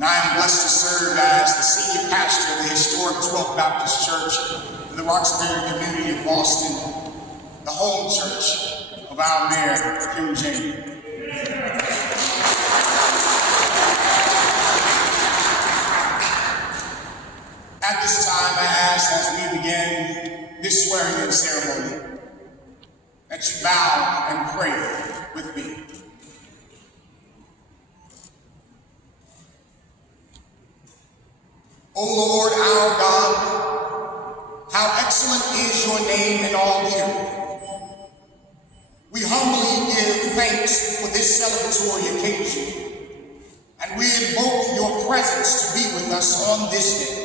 and I am blessed to serve as the senior pastor of the historic 12th Baptist Church in the Roxbury community of Boston, the home church of our mayor, Janey. At this time, I ask, as we begin this swearing-in ceremony, that you bow and pray with me. O Lord, our God, how excellent is your name in all the earth. We humbly give thanks for this celebratory occasion, and we invoke your presence to be with us on this day.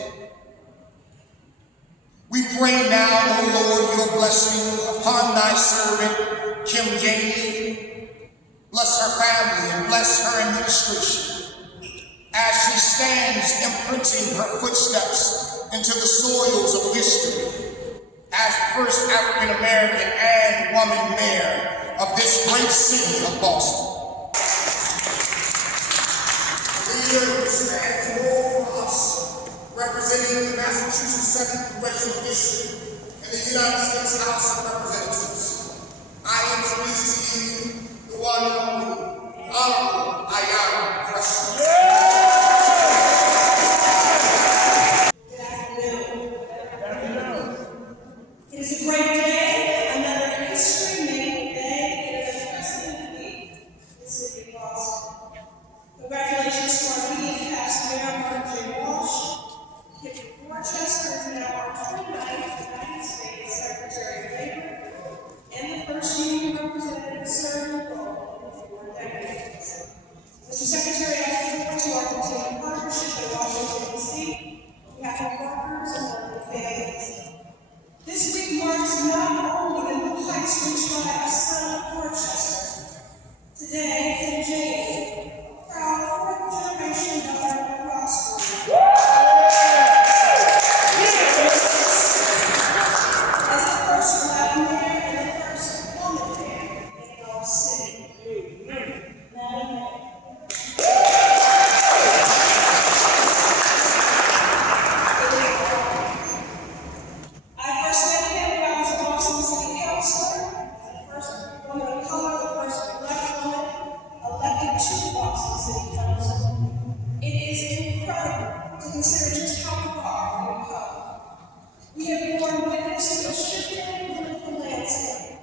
We pray now, O Lord, your blessing upon thy servant, Kim Janey. Bless her family and bless her administration as she stands imprinting her footsteps into the soils of history as the first African-American and woman mayor of this great city of Boston. The leader who stands before us, representing the Massachusetts Second Congressional District in the United States House of Representatives, I introduce to you the one and only Honorable Ayanna Pressley. It is a great day, another history-making day in the President Week, the city of Boston. Congratulations to our immediate past Mayor Mark J. Walsh. Kip Rochester is now our 29th United States Secretary of Labor and the first union representative serving the role in 4 decades. Mr. Secretary, I look forward to our continued partnership in Washington, D.C. on behalf of workers and local families. This week marks not only the new heights reached by our son of Rochester. Today, Kim Janey, proud 4th generation daughter of Roxbury, as the first Black mayor and the first woman mayor in our city. Madam Mayor. Consider just how far we've come. We have borne witness to a shifting political landscape.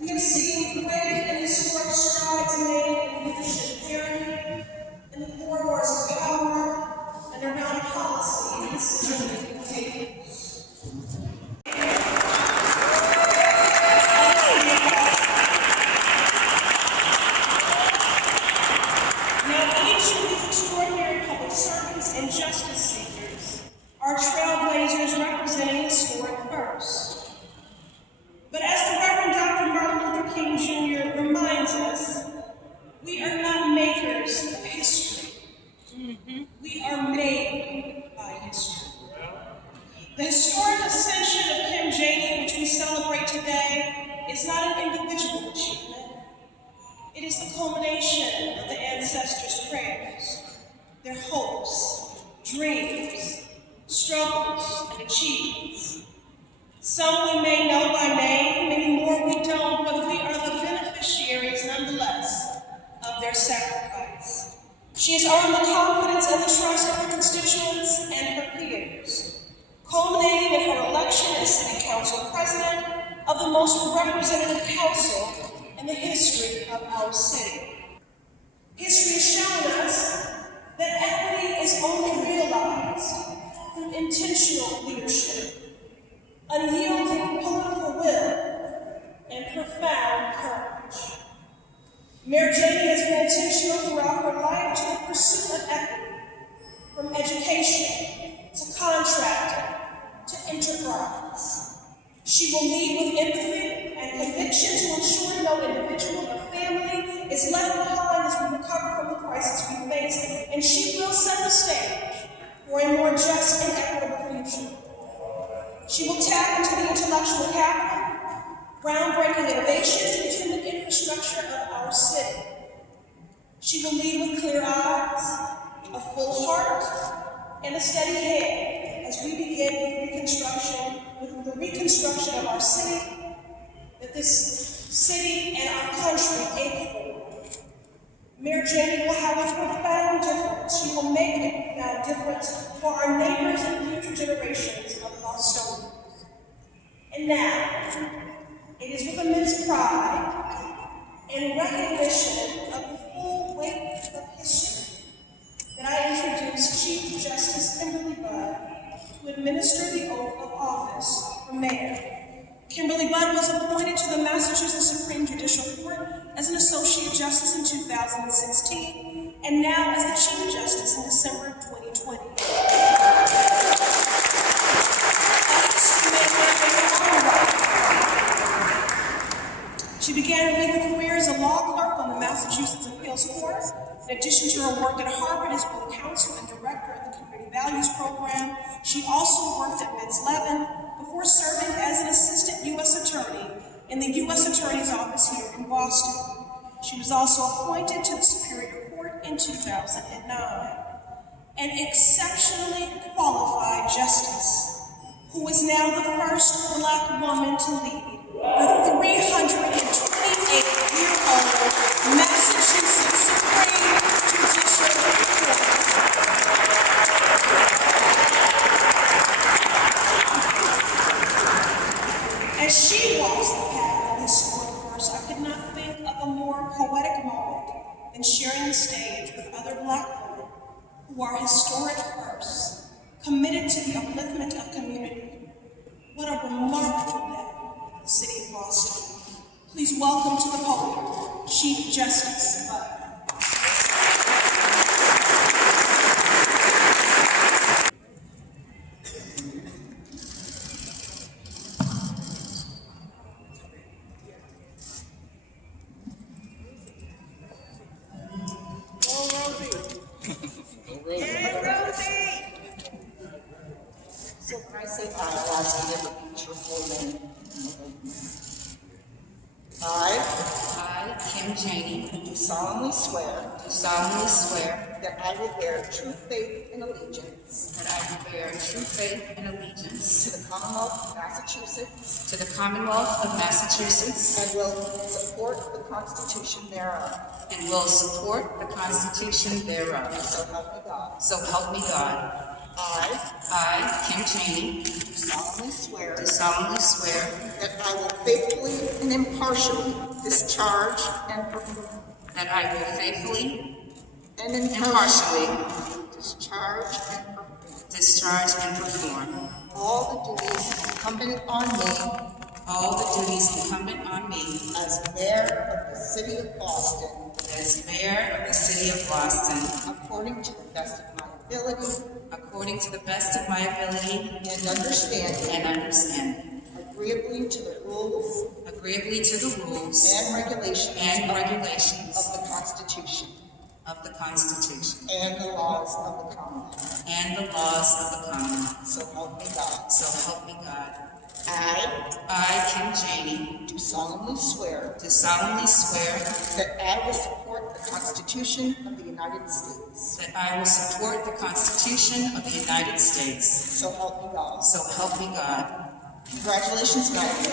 We have seen great and historic strides made in leadership parity, in the corridors of power, and around policy and decision-making tables. Now, each of these extraordinary public servants and justice seekers are trailblazers representing historic firsts. But as the Reverend Dr. Martin Luther King Jr. reminds us, we are not makers of history. We are made by history. The historic ascension of Kim Janey, which we celebrate today, is not an individual achievement. It is the culmination of the ancestors' prayers, their hopes, dreams, struggles, and achievements. Some we may know by name, many more we don't, but we are the beneficiaries nonetheless of their sacrifice. She has earned the confidence and the trust of her constituents and her peers, culminating in her election as City Council President of the most representative council in the history of our city. History has shown us that equity is only realized through intentional leadership, unyielding political will, and profound courage. Mayor Janey has been intentional throughout her life to the pursuit of equity, from education to contracting to enterprise. She will lead with empathy and conviction to ensure no individual or family is left behind as we recover from the crisis we face, and she will set the stage for a more just and equitable future. She will tap into the intellectual capital, groundbreaking innovations into the infrastructure of our city. She will lead with clear eyes, a full heart, and a steady hand as we begin with the reconstruction of our city, that this city and our country ache for. Mayor Janey will have a profound difference. She will make a profound difference for our neighbors and future generations of Bostonians. And now, it is with immense pride and recognition of the full weight of history that I introduce Chief Justice Kimberly Budd to administer the oath of office for mayor. Kimberly Budd was appointed to the Massachusetts Supreme Judicial Court as an Associate Justice in 2016, and now as the Chief Justice in December 2020. She began her legal career as a law clerk on the Massachusetts Appeals Court. In addition to her work at Harvard as both counsel and director of the Community Values Program, she also worked at Mintz Levin before serving as an assistant U.S. attorney in the U.S. Attorney's Office here in Boston. She was also appointed to the Superior Court in 2009. An exceptionally qualified justice, who is now the first Black woman to lead the 328-year-old Massachusetts Supreme Judicial Court. As she walks the path of this court first, I could not think of a more poetic moment than sharing the stage with other Black women who are historic firsts, committed to the upliftment of community. What a remarkable day, the city of Boston. Please welcome to the podium, Chief Justice Budd. So when I say I, I'll ask you to repeat your full name. I, Kim Janey, do solemnly swear that I will bear true faith and allegiance that I will bear true faith and allegiance to the Commonwealth of Massachusetts to the Commonwealth of Massachusetts and will support the Constitution thereof. and will support the Constitution thereof. So help me God. So help me God. I, Kim Janey, do solemnly swear do solemnly swear that I will faithfully and impartially discharge and perform that I will faithfully and impartially discharge and perform all the duties incumbent on me as mayor of the city of Boston, according to the best of my ability and understanding, agreeably to the rules and regulations of the Constitution and the laws of the Commonwealth. So help me God. I, Kim Janey, do solemnly swear that that I will support the Constitution of the United States. I will support the Constitution of the United States. So help me God. So help me God. Congratulations, Madam.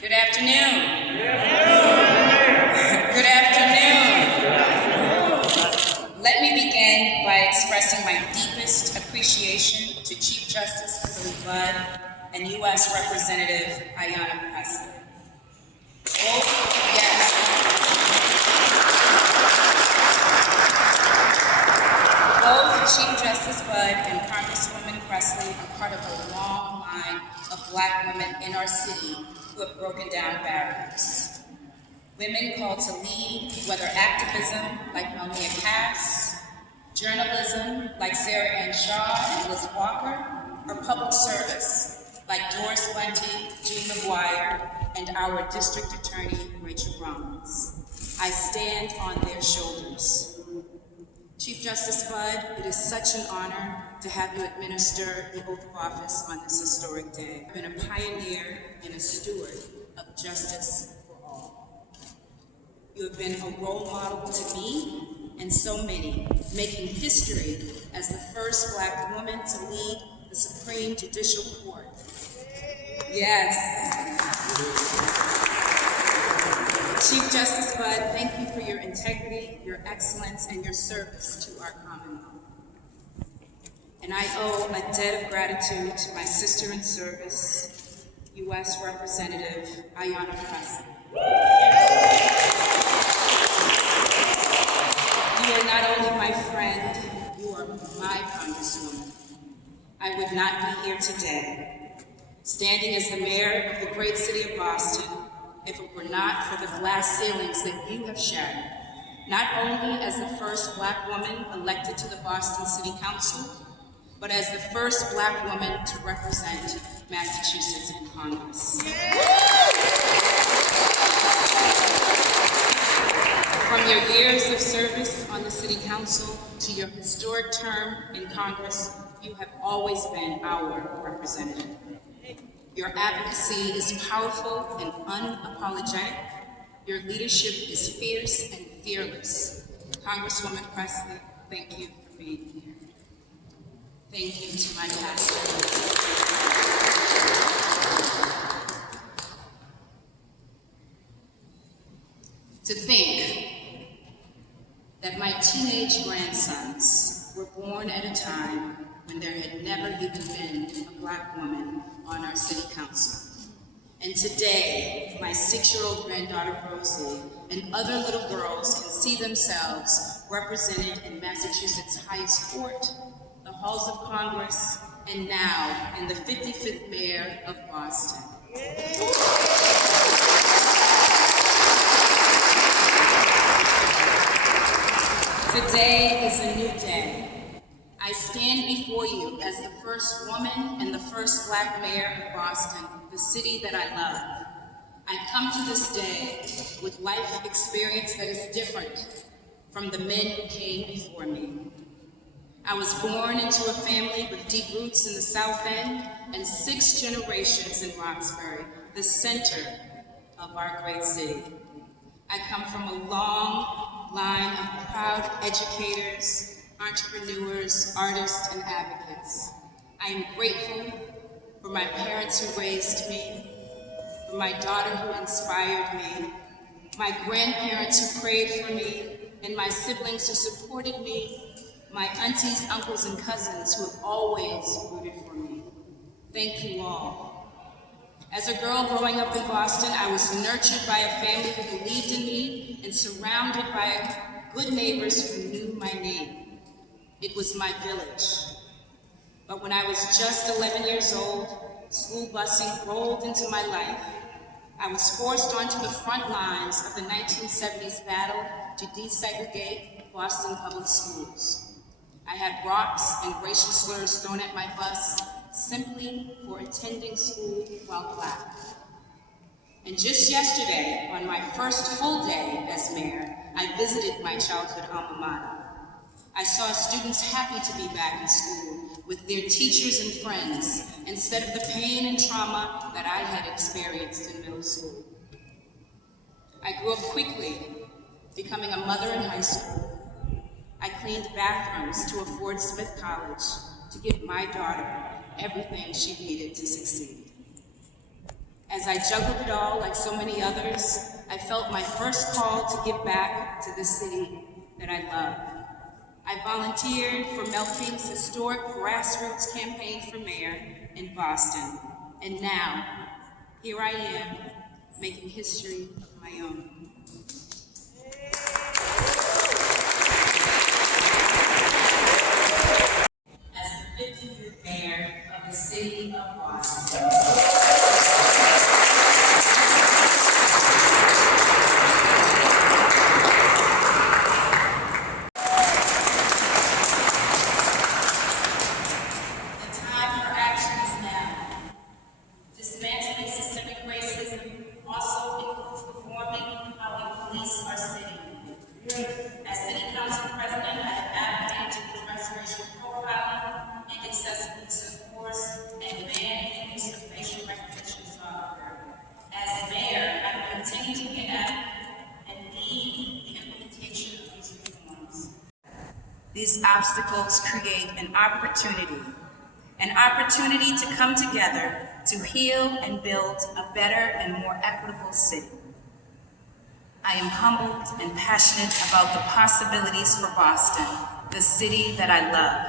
Good afternoon. Good afternoon. Let me begin by expressing my deepest appreciation to Chief Justice Kimberly Budd and U.S. Representative Ayanna Pressley. Both Chief Justice Budd and Congresswoman Pressley are part of a long line of Black women in our city who have broken down barriers. Women called to lead, whether activism like Melnia Cass, journalism like Sarah Ann Shaw and Liz Walker, or public service like Doris Wente, Jean McGuire, and our District Attorney, Rachel Rollins. I stand on their shoulders. Chief Justice Budd, it is such an honor to have you administer the oath of office on this historic day. You've been a pioneer and a steward of justice for all. You have been a role model to me and so many, making history as the first Black woman to lead the Supreme Judicial Court. Yes. Chief Justice Budd, thank you for your integrity, your excellence, and your service to our Commonwealth. And I owe a debt of gratitude to my sister in service, U.S. Representative Ayanna Pressley. You are not only my friend, you are my Congresswoman. I would not be here today, standing as the mayor of the great city of Boston, if it were not for the glass ceilings that you have shattered, not only as the first Black woman elected to the Boston City Council, but as the first Black woman to represent Massachusetts in Congress. From your years of service on the City Council to your historic term in Congress, you have always been our representative. Your advocacy is powerful and unapologetic. Your leadership is fierce and fearless. Congresswoman Pressley, thank you for being here. Thank you to my pastor. To think that my teenage grandsons were born at a time when there had never even been a Black woman on our city council. And today, my 6-year-old granddaughter Rosie and other little girls can see themselves represented in Massachusetts' highest court, the halls of Congress, and now in the 55th mayor of Boston. Today is a new day. I stand before you as the first woman and the first Black mayor of Boston, the city that I love. I come to this day with life experience that is different from the men who came before me. I was born into a family with deep roots in the South End and 6 generations in Roxbury, the center of our great city. I come from a long line of proud educators, entrepreneurs, artists, and advocates. I am grateful for my parents who raised me, for my daughter who inspired me, my grandparents who prayed for me, and my siblings who supported me, my aunties, uncles, and cousins who have always rooted for me. Thank you all. As a girl growing up in Boston, I was nurtured by a family who believed in me and surrounded by good neighbors who knew my name. It was my village. But when I was just 11 years old, school busing rolled into my life. I was forced onto the front lines of the 1970s battle to desegregate Boston public schools. I had rocks and racial slurs thrown at my bus simply for attending school while Black. And just yesterday, on my first full day as mayor, I visited my childhood alma mater. I saw students happy to be back in school with their teachers and friends instead of the pain and trauma that I had experienced in middle school. I grew up quickly, becoming a mother in high school. I cleaned bathrooms to afford Smith College to give my daughter everything she needed to succeed. As I juggled it all, like so many others, I felt my first call to give back to the city that I love. I volunteered for Mel King's historic grassroots campaign for mayor in Boston. And now, here I am, making history of my own. As the 55th mayor of the city of Boston. Dismantling systemic racism also includes reforming obstacles create an opportunity to come together to heal and build a better and more equitable city. I am humbled and passionate about the possibilities for Boston, the city that I love.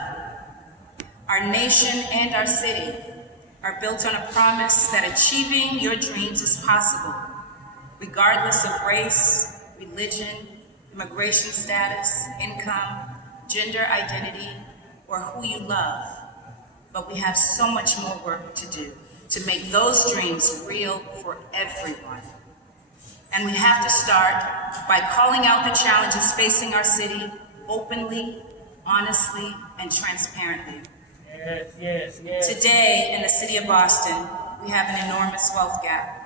Our nation and our city are built on a promise that achieving your dreams is possible, regardless of race, religion, immigration status, income, gender identity, or who you love. But we have so much more work to do to make those dreams real for everyone. And we have to start by calling out the challenges facing our city openly, honestly, and transparently. Yes. Today, in the city of Boston, we have an enormous wealth gap.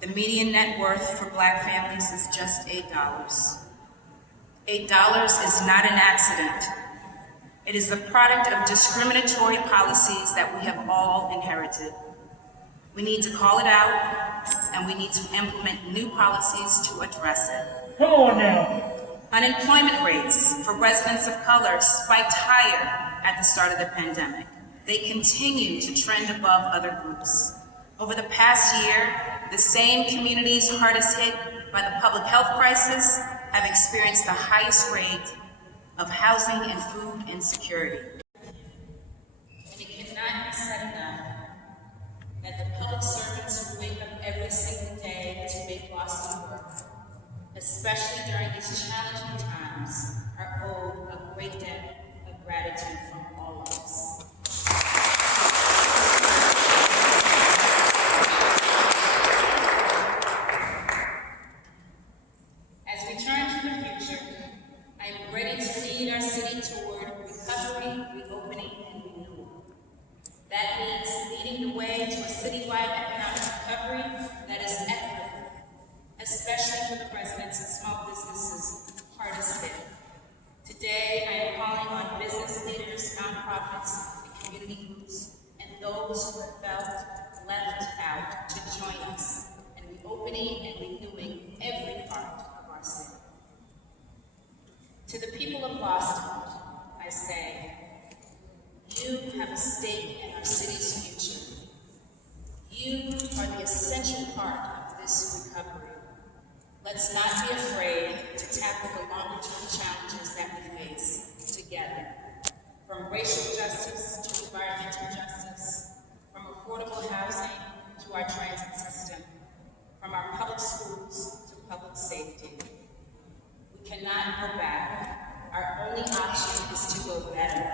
The median net worth for Black families is just $8. $8 is not an accident. It is the product of discriminatory policies that we have all inherited. We need to call it out, and we need to implement new policies to address it. Come on now. Unemployment rates for residents of color spiked higher at the start of the pandemic. They continue to trend above other groups. Over the past year, the same communities hardest hit by the public health crisis have experienced the highest rate of housing and food insecurity. And it cannot be said enough that the public servants who wake up every single day to make Boston work, especially during these challenging times, are owed a great debt of gratitude from all of us. As we turn to the future, I am ready to lead our city toward recovery, reopening, and renewal. That means leading the way to a citywide economic recovery that is equitable, especially for the residents and small businesses hardest hit. Today, I am calling on business leaders, nonprofits, and community groups, and those who have felt left out to join us in reopening and renewing every part of our city. To the people of Boston, I say, you have a stake in our city's future. You are the essential part of this recovery. Let's not be afraid to tackle the longer-term challenges that we face together. From racial justice to environmental justice, from affordable housing to our transit system, from our public schools to public safety. We cannot go back. Our only option is to go better.